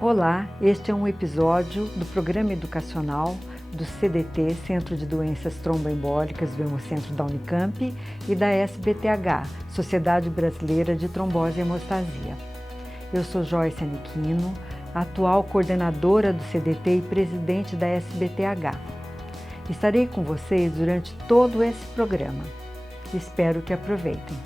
Olá, este é um episódio do programa educacional do CDT, Centro de Doenças Tromboembólicas do Hemocentro da Unicamp e da SBTH, Sociedade Brasileira de Trombose e Hemostasia. Eu sou Joyce Aniquino, atual coordenadora do CDT e presidente da SBTH. Estarei com vocês durante todo esse programa. Espero que aproveitem.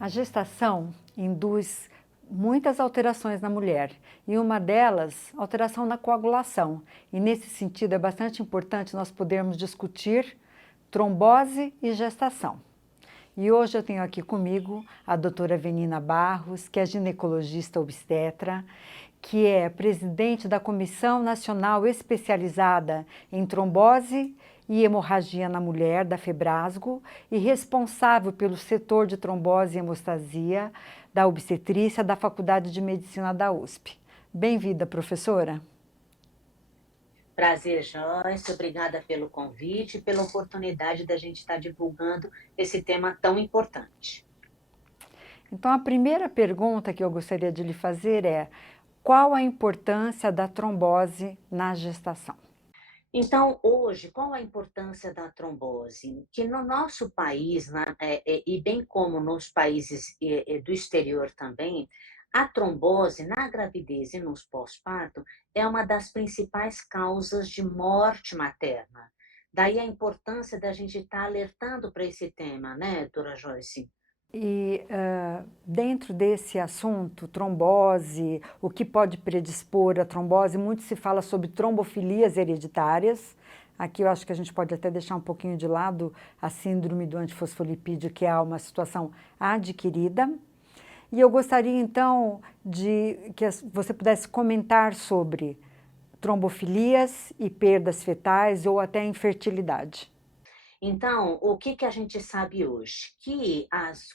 A gestação induz muitas alterações na mulher e uma delas, alteração na coagulação. E nesse sentido é bastante importante nós podermos discutir trombose e gestação. E hoje eu tenho aqui comigo a doutora Venina Barros, que é ginecologista obstetra, que é presidente da Comissão Nacional Especializada em Trombose e Hemorragia na Mulher, da FEBRASGO, e responsável pelo setor de trombose e hemostasia da obstetrícia da Faculdade de Medicina da USP. Bem-vinda, professora. Prazer, Joyce. Obrigada pelo convite e pela oportunidade da gente estar divulgando esse tema tão importante. Então, a primeira pergunta que eu gostaria de lhe fazer é: qual a importância da trombose na gestação? Então, hoje, qual a importância da trombose? Que no nosso país, e bem como nos países do exterior também, a trombose na gravidez e nos pós-parto é uma das principais causas de morte materna. Daí a importância da gente estar alertando para esse tema, né, doutora Joyce? E dentro desse assunto, trombose, o que pode predispor a trombose, muito se fala sobre trombofilias hereditárias. Aqui eu acho que a gente pode até deixar um pouquinho de lado a síndrome do antifosfolipídio, que é uma situação adquirida. E eu gostaria então de que você pudesse comentar sobre trombofilias e perdas fetais ou até infertilidade. Então, o que que a gente sabe hoje? Que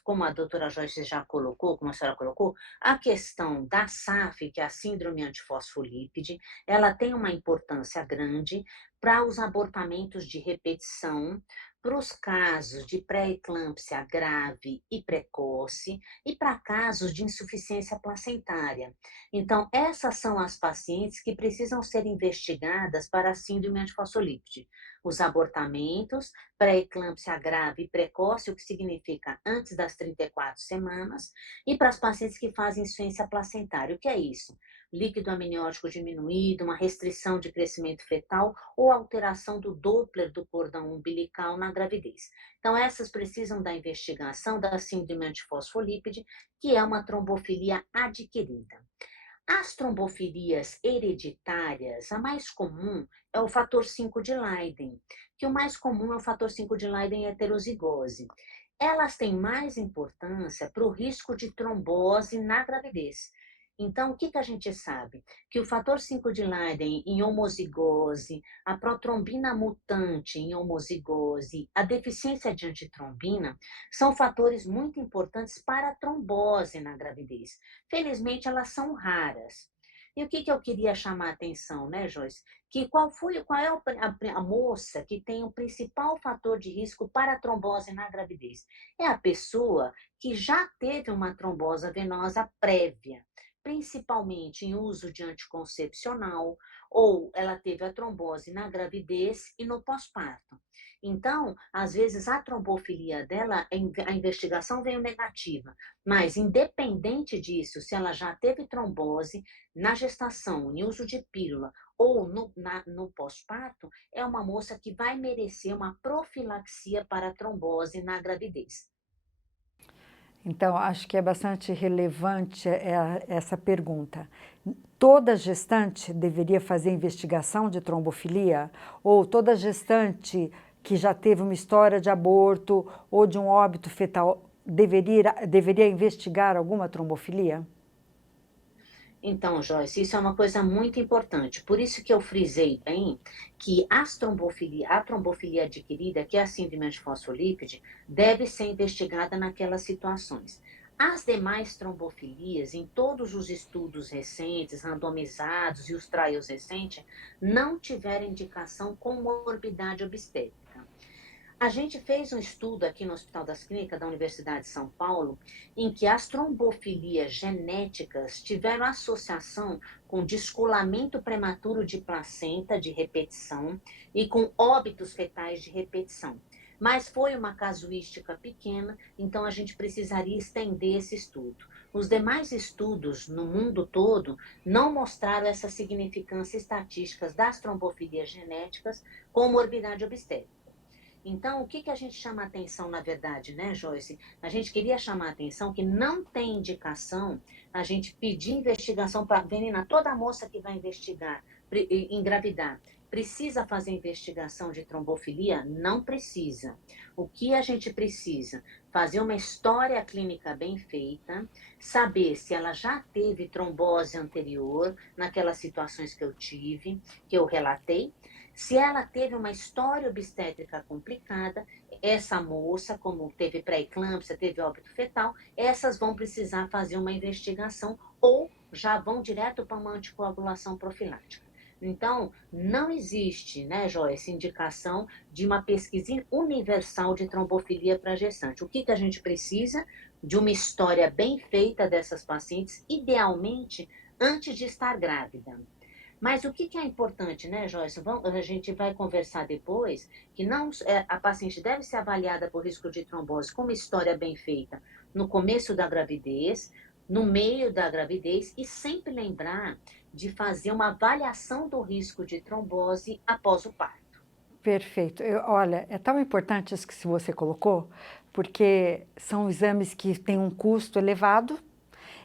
como a doutora Joyce já colocou, como a senhora colocou, a questão da SAF, que é a síndrome antifosfolípide, ela tem uma importância grande para os abortamentos de repetição, para os casos de pré-eclâmpsia grave e precoce e para casos de insuficiência placentária. Então, essas são as pacientes que precisam ser investigadas para a síndrome antifosfolípide. Os abortamentos, pré-eclâmpsia grave e precoce, o que significa antes das 34 semanas, e para as pacientes que fazem insuficiência placentária. O que é isso? Líquido amniótico diminuído, uma restrição de crescimento fetal ou alteração do Doppler do cordão umbilical na gravidez. Então, essas precisam da investigação da síndrome antifosfolípide, que é uma trombofilia adquirida. As trombofilias hereditárias, a mais comum é o fator 5 de Leiden, que o mais comum é o fator 5 de Leiden heterozigose. Elas têm mais importância para o risco de trombose na gravidez. Então, o que a gente sabe? Que o fator 5 de Leiden em homozigose, a protrombina mutante em homozigose, a deficiência de antitrombina, são fatores muito importantes para a trombose na gravidez. Felizmente, elas são raras. E o que eu queria chamar a atenção, né, Joyce? Que qual é a moça que tem o principal fator de risco para a trombose na gravidez? É a pessoa que já teve uma trombose venosa prévia, principalmente em uso de anticoncepcional, ou ela teve a trombose na gravidez e no pós-parto. Então, às vezes, a trombofilia dela, a investigação veio negativa, mas independente disso, se ela já teve trombose na gestação, em uso de pílula ou no pós-parto, é uma moça que vai merecer uma profilaxia para trombose na gravidez. Então, acho que é bastante relevante essa pergunta. Toda gestante deveria fazer investigação de trombofilia? Ou toda gestante que já teve uma história de aborto ou de um óbito fetal deveria investigar alguma trombofilia? Então, Joyce, isso é uma coisa muito importante. Por isso que eu frisei bem que a trombofilia adquirida, que é a síndrome antifosfolípide, deve ser investigada naquelas situações. As demais trombofilias, em todos os estudos recentes, randomizados e os trials recentes, não tiveram indicação com morbidade obstétrica. A gente fez um estudo aqui no Hospital das Clínicas da Universidade de São Paulo, em que as trombofilias genéticas tiveram associação com descolamento prematuro de placenta de repetição e com óbitos fetais de repetição. Mas foi uma casuística pequena, então a gente precisaria estender esse estudo. Os demais estudos no mundo todo não mostraram essa significância estatística das trombofilias genéticas com morbidade obstétrica. Então, o que que a gente chama a atenção, na verdade, né, Joyce? A gente queria chamar a atenção que não tem indicação a gente pedir investigação para menina, toda moça que vai investigar, engravidar, precisa fazer investigação de trombofilia? Não precisa. O que a gente precisa? Fazer uma história clínica bem feita, saber se ela já teve trombose anterior, naquelas situações que eu tive, que eu relatei, se ela teve uma história obstétrica complicada, essa moça, como teve pré-eclâmpsia, teve óbito fetal, essas vão precisar fazer uma investigação ou já vão direto para uma anticoagulação profilática. Então, não existe, né, Joyce, indicação de uma pesquisa universal de trombofilia para gestante. O que que a gente precisa? De uma história bem feita dessas pacientes, idealmente antes de estar grávida. Mas o que que é importante, né, Joyce? A gente vai conversar depois que não, a paciente deve ser avaliada por risco de trombose com uma história bem feita no começo da gravidez, no meio da gravidez e sempre lembrar de fazer uma avaliação do risco de trombose após o parto. Perfeito. Olha, é tão importante isso que você colocou, porque são exames que têm um custo elevado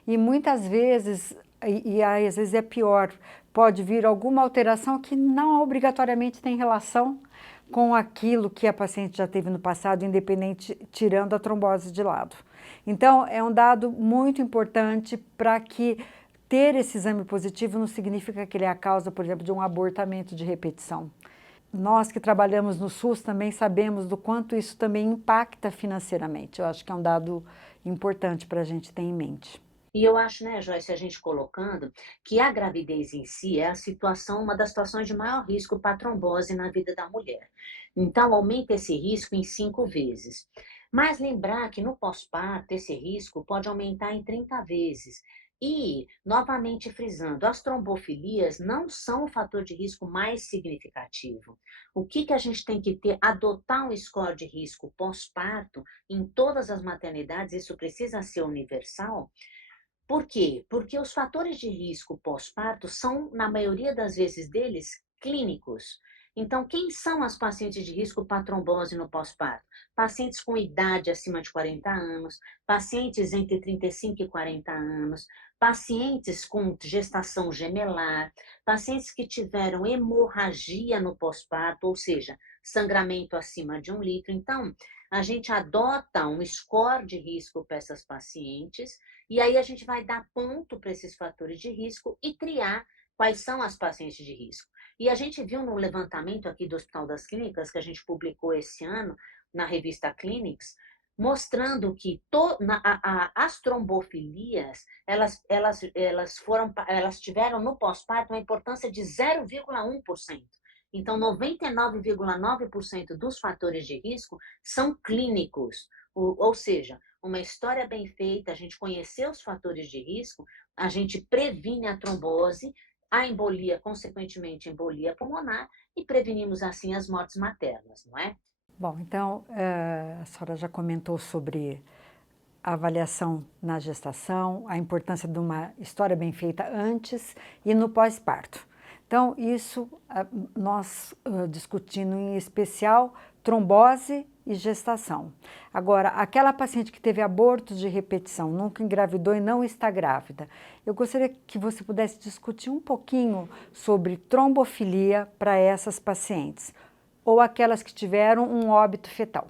e muitas vezes, aí às vezes é pior, pode vir alguma alteração que não obrigatoriamente tem relação com aquilo que a paciente já teve no passado, independente, tirando a trombose de lado. Então, é um dado muito importante para que ter esse exame positivo não significa que ele é a causa, por exemplo, de um abortamento de repetição. Nós que trabalhamos no SUS também sabemos do quanto isso também impacta financeiramente. Eu acho que é um dado importante para a gente ter em mente. E eu acho, né, Joyce, a gente colocando que a gravidez em si é a situação, uma das situações de maior risco para trombose na vida da mulher. Então, aumenta esse risco em 5 vezes. Mas lembrar que no pós-parto, esse risco pode aumentar em 30 vezes. E, novamente frisando, as trombofilias não são o fator de risco mais significativo. O que que a gente tem que ter? Adotar um score de risco pós-parto em todas as maternidades, isso precisa ser universal. Por quê? Porque os fatores de risco pós-parto são, na maioria das vezes deles, clínicos. Então, quem são as pacientes de risco para trombose no pós-parto? Pacientes com idade acima de 40 anos, pacientes entre 35 e 40 anos, pacientes com gestação gemelar, pacientes que tiveram hemorragia no pós-parto, ou seja, sangramento acima de 1 litro. Então, a gente adota um score de risco para essas pacientes e aí a gente vai dar ponto para esses fatores de risco e triar quais são as pacientes de risco. E a gente viu no levantamento aqui do Hospital das Clínicas, que a gente publicou esse ano na revista Clinics, mostrando que as trombofilias, elas tiveram no pós-parto uma importância de 0,1%. Então, 99,9% dos fatores de risco são clínicos, ou seja, uma história bem feita, a gente conhecer os fatores de risco, a gente previne a trombose, a embolia, consequentemente, a embolia pulmonar, e prevenimos assim as mortes maternas, não é? Bom, então, a senhora já comentou sobre a avaliação na gestação, a importância de uma história bem feita antes e no pós-parto. Então, isso nós discutindo em especial trombose e gestação. Agora, aquela paciente que teve abortos de repetição, nunca engravidou e não está grávida, eu gostaria que você pudesse discutir um pouquinho sobre trombofilia para essas pacientes, ou aquelas que tiveram um óbito fetal.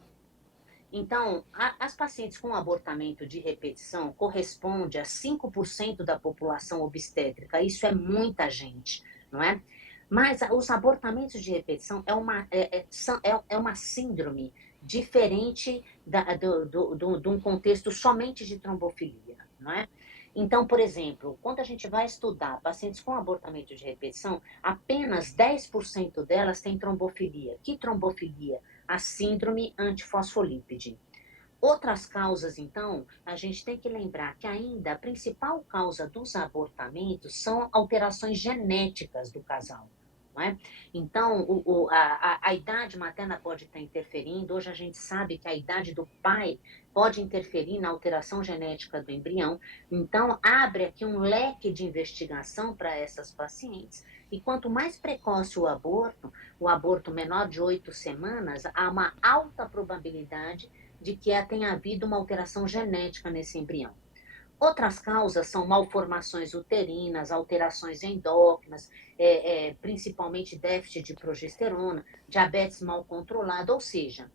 Então, as pacientes com abortamento de repetição corresponde a 5% da população obstétrica. Isso é muita gente, não é? Mas os abortamentos de repetição é uma síndrome diferente de um contexto somente de trombofilia, não é? Então, por exemplo, quando a gente vai estudar pacientes com abortamento de repetição, apenas 10% delas têm trombofilia. Que trombofilia? a síndrome antifosfolípide. Outras causas, então, a gente tem que lembrar que ainda a principal causa dos abortamentos são alterações genéticas do casal, não é? Então, a idade materna pode estar interferindo. Hoje a gente sabe que a idade do pai pode interferir na alteração genética do embrião. Então, abre aqui um leque de investigação para essas pacientes. E quanto mais precoce o aborto menor de 8 semanas, há uma alta probabilidade de que tenha havido uma alteração genética nesse embrião. Outras causas são malformações uterinas, alterações endócrinas, principalmente déficit de progesterona, diabetes mal controlado, ou seja,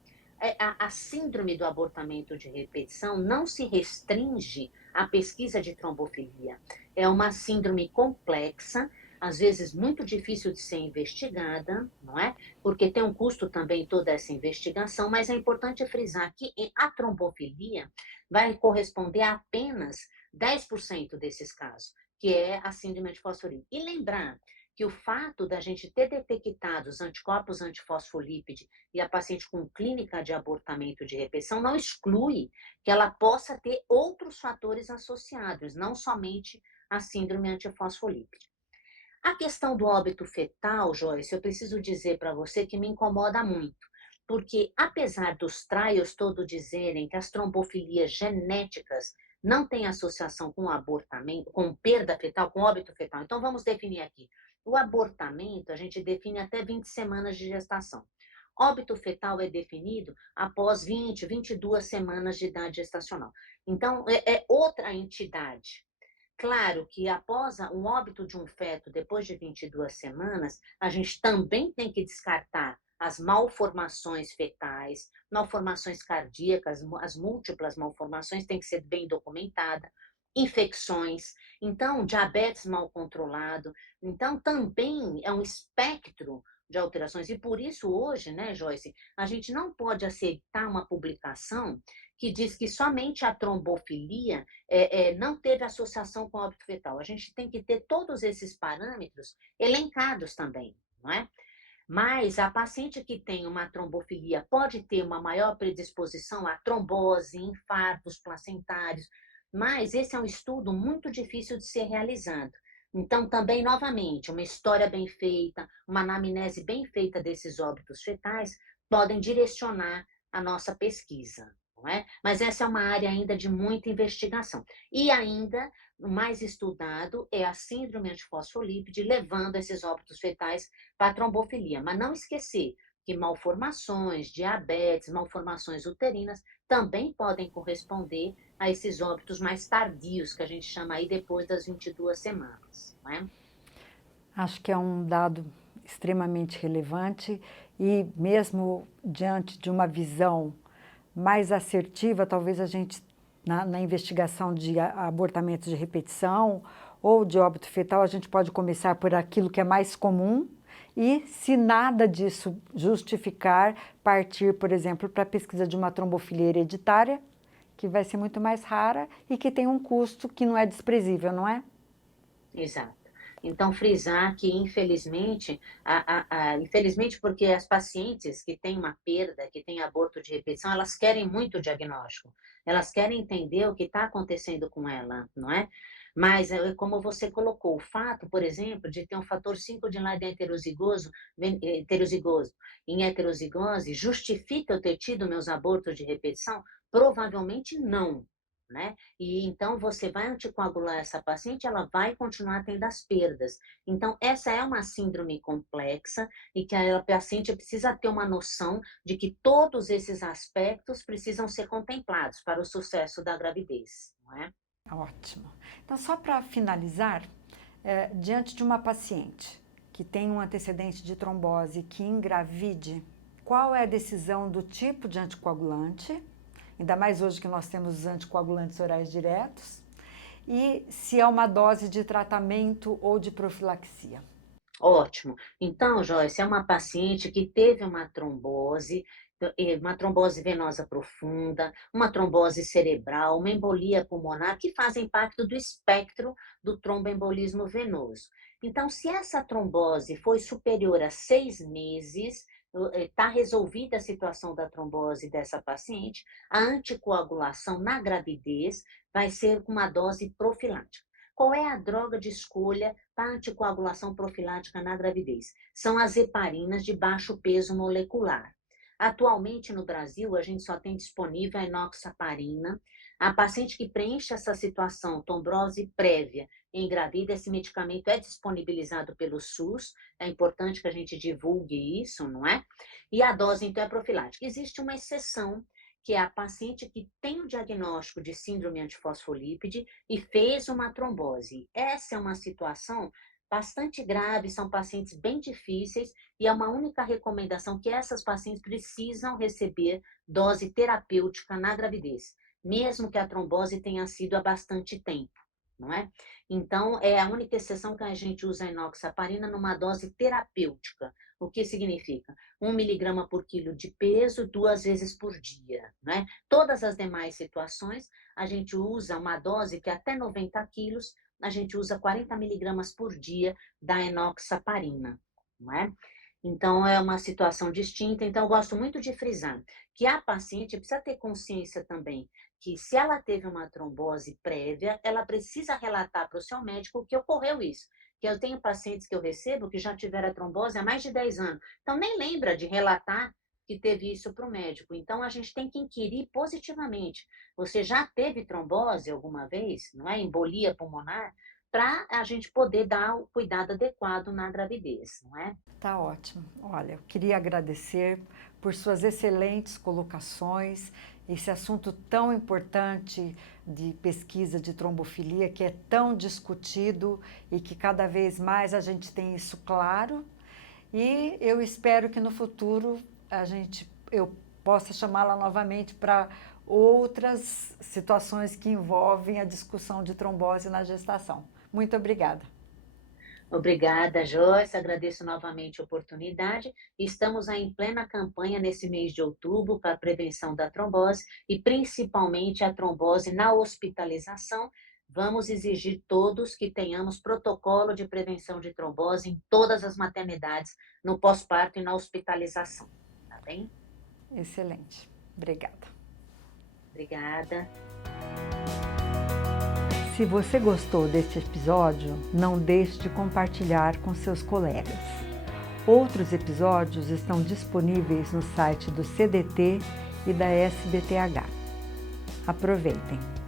a síndrome do abortamento de repetição não se restringe à pesquisa de trombofilia. É uma síndrome complexa, às vezes muito difícil de ser investigada, não é? Porque tem um custo também toda essa investigação, mas é importante frisar que a trombofilia vai corresponder a apenas 10% desses casos, que é a síndrome antifosfolípide. E lembrar que o fato da gente ter detectado os anticorpos antifosfolípide e a paciente com clínica de abortamento de repetição não exclui que ela possa ter outros fatores associados, não somente a síndrome antifosfolípide. A questão do óbito fetal, Joyce, eu preciso dizer para você que me incomoda muito, porque apesar dos trials todos dizerem que as trombofilias genéticas não têm associação com abortamento, com perda fetal, com óbito fetal. Então vamos definir aqui. O abortamento a gente define até 20 semanas de gestação. Óbito fetal é definido após 20, 22 semanas de idade gestacional. Então, é outra entidade. Claro que após o óbito de um feto, depois de 22 semanas, a gente também tem que descartar as malformações fetais, malformações cardíacas, as múltiplas malformações têm que ser bem documentadas, infecções, então diabetes mal controlado, então também é um espectro de alterações. E por isso hoje, né, Joyce, a gente não pode aceitar uma publicação que diz que somente a trombofilia não teve associação com óbito fetal. A gente tem que ter todos esses parâmetros elencados também, não é? Mas a paciente que tem uma trombofilia pode ter uma maior predisposição à trombose, infartos placentários, mas esse é um estudo muito difícil de ser realizado. Então, também, novamente, uma história bem feita, uma anamnese bem feita desses óbitos fetais podem direcionar a nossa pesquisa, não é? Mas essa é uma área ainda de muita investigação. E ainda, o mais estudado é a síndrome antifosfolípide, levando esses óbitos fetais para a trombofilia. Mas não esquecer que malformações, diabetes, malformações uterinas também podem corresponder a esses óbitos mais tardios, que a gente chama aí depois das 22 semanas, não é? Acho que é um dado extremamente relevante e mesmo diante de uma visão mais assertiva, talvez a gente, na investigação de abortamentos de repetição ou de óbito fetal, a gente pode começar por aquilo que é mais comum e, se nada disso justificar, partir, por exemplo, para a pesquisa de uma trombofilia hereditária, que vai ser muito mais rara e que tem um custo que não é desprezível, não é? Exato. Então, frisar que, infelizmente, infelizmente porque as pacientes que têm uma perda, que têm aborto de repetição, elas querem muito o diagnóstico, elas querem entender o que está acontecendo com ela, não é? Mas, como você colocou, o fato, por exemplo, de ter um fator 5 de Leiden heterozigoso em heterozigose, justifica eu ter tido meus abortos de repetição? Provavelmente não, né? E então você vai anticoagular essa paciente, ela vai continuar tendo as perdas. Então, essa é uma síndrome complexa e que a paciente precisa ter uma noção de que todos esses aspectos precisam ser contemplados para o sucesso da gravidez, não é? Ótimo. Então, só para finalizar, diante de uma paciente que tem um antecedente de trombose que engravide, qual é a decisão do tipo de anticoagulante, ainda mais hoje que nós temos os anticoagulantes orais diretos, e se é uma dose de tratamento ou de profilaxia? Ótimo. Então, Joyce, é uma paciente que teve uma trombose venosa profunda, uma trombose cerebral, uma embolia pulmonar, que fazem parte do espectro do tromboembolismo venoso. Então, se essa trombose foi superior a 6 meses, está resolvida a situação da trombose dessa paciente, a anticoagulação na gravidez vai ser com uma dose profilática. Qual é a droga de escolha para anticoagulação profilática na gravidez? São as heparinas de baixo peso molecular. Atualmente no Brasil, a gente só tem disponível a enoxaparina. A paciente que preenche essa situação, trombose prévia, engravida, esse medicamento é disponibilizado pelo SUS, é importante que a gente divulgue isso, não é? E a dose, então, é profilática. Existe uma exceção, que é a paciente que tem o diagnóstico de síndrome antifosfolípide e fez uma trombose. Essa é uma situação bastante grave, são pacientes bem difíceis, e é uma única recomendação que essas pacientes precisam receber dose terapêutica na gravidez, mesmo que a trombose tenha sido há bastante tempo, não é? Então, é a única exceção que a gente usa a enoxaparina numa dose terapêutica. O que significa? 1 miligrama por quilo de peso, 2 vezes por dia, né? Todas as demais situações, a gente usa uma dose que até 90 quilos, a gente usa 40 miligramas por dia da enoxaparina, não é? Então, é uma situação distinta. Então, eu gosto muito de frisar que a paciente precisa ter consciência também que se ela teve uma trombose prévia, ela precisa relatar para o seu médico que ocorreu isso. Que eu tenho pacientes que eu recebo que já tiveram a trombose há mais de 10 anos. Então, nem lembra de relatar que teve isso para o médico. Então, a gente tem que inquirir positivamente. Você já teve trombose alguma vez, não é? Embolia pulmonar, para a gente poder dar o cuidado adequado na gravidez, não é? Tá ótimo. Olha, eu queria agradecer por suas excelentes colocações, esse assunto tão importante de pesquisa de trombofilia, que é tão discutido e que cada vez mais a gente tem isso claro. E eu espero que no futuro eu possa chamá-la novamente para outras situações que envolvem a discussão de trombose na gestação. Muito obrigada. Obrigada, Joyce. Agradeço novamente a oportunidade. Estamos aí em plena campanha nesse mês de outubro para a prevenção da trombose e principalmente a trombose na hospitalização. Vamos exigir todos que tenhamos protocolo de prevenção de trombose em todas as maternidades, no pós-parto e na hospitalização. Tá bem? Excelente. Obrigada. Obrigada. Se você gostou deste episódio, não deixe de compartilhar com seus colegas. Outros episódios estão disponíveis no site do CDT e da SBTH. Aproveitem!